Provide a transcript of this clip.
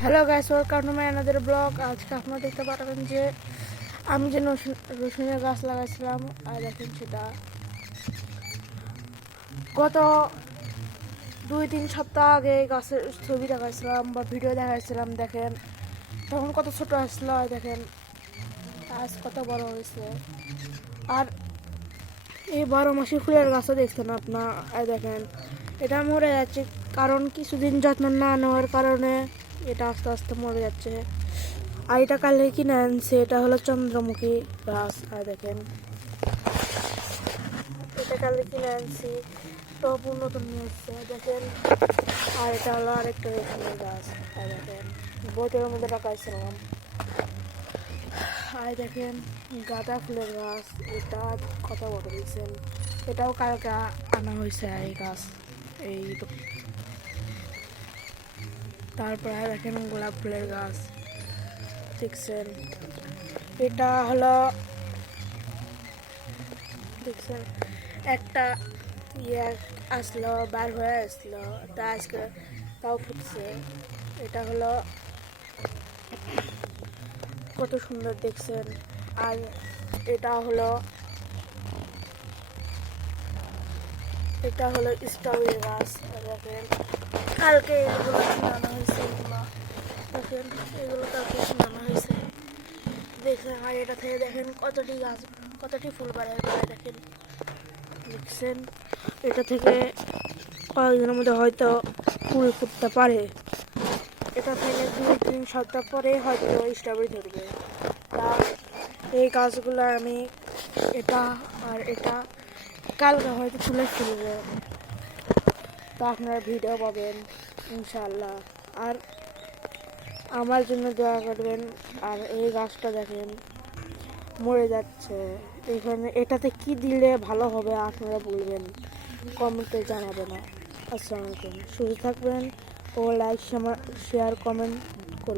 Hello guys welcome to my another blog আজকে আপনারা দেখতে পারবেন যে আমি যে রসুন- রসুনের গাছ লাগাইছিলাম, আর দেখেন সেটা গত দুই, তিন সপ্তাহ আগে গাছের ছবি দেখাইছিলাম বা ভিডিও দেখাইছিলাম, দেখেন। তখন কত ছোট আসলো দেখেন, আজ কত বড় হয়েছে। আর এই বারো মাসি ফুলের গাছও দেখছেন আপনার দেখেন, এটা মরে যাচ্ছে, কারণ কিছুদিন যত্ন না নেওয়ার কারণে এটা আস্তে আস্তে মরে যাচ্ছে। আর এটা কালে কিনে আনছে এটা হলো চন্দ্রমুখী গাছ। আর দেখেন, এটা কালে কিনে আনছি টপু নতুন নিয়ে এসছে। দেখেন, আর এটা হলো আরেকটা রেশমের গাছ। আর দেখেন বোতলের মধ্যে রাখাইছিলাম আর দেখেন, গাঁদা ফুলের গাছ। এটা কত বড় দিয়েছেন। এটাও কালকে আনা হয়েছে এই গাছ। এই তারপরে দেখেন গোলাপ ফুলের গাছ। দেখছেন? এটা হলো দেখছেন? একটা ইয়ে আসলো, বার হয়ে আসলো। তা আজকে তাও ফুটছে। এটা হলো কত সুন্দর দেখছেন? আর এটা হলো এটা হলো স্ট্রবেরি গাছ। দেখেন, কালকে এগুলো দেখেন, এগুলো কালকে কিনানো হয়েছে। দেখছেন আর এটা থেকে দেখেন কতটি গাছ, কতটি ফুল বাড়ায় দেখেন, দেখছেন? এটা থেকে কয়েকদিনের মধ্যে হয়তো ফুল ফুটতে পারে। এটা থেকে দুই, তিন সপ্তাহ পরে হয়তো স্ট্রবেরি ধরবে। তা এই গাছগুলো আমি এটা আর এটা কালকে হয়তো তুলে ফেলব তা আপনারা ভিডিও পাবেন ইনশাল্লাহ আর আমার জন্য দোয়া করবেন আর এই গাছটা দেখেন, মরে যাচ্ছে। এখানে এটাতে কি দিলে ভালো হবে আপনারা বলবেন, কমেন্টে জানাবেন। আসসালামু আলাইকুম। সুস্থ থাকবেন ও লাইক, শেয়ার, কমেন্ট করবেন।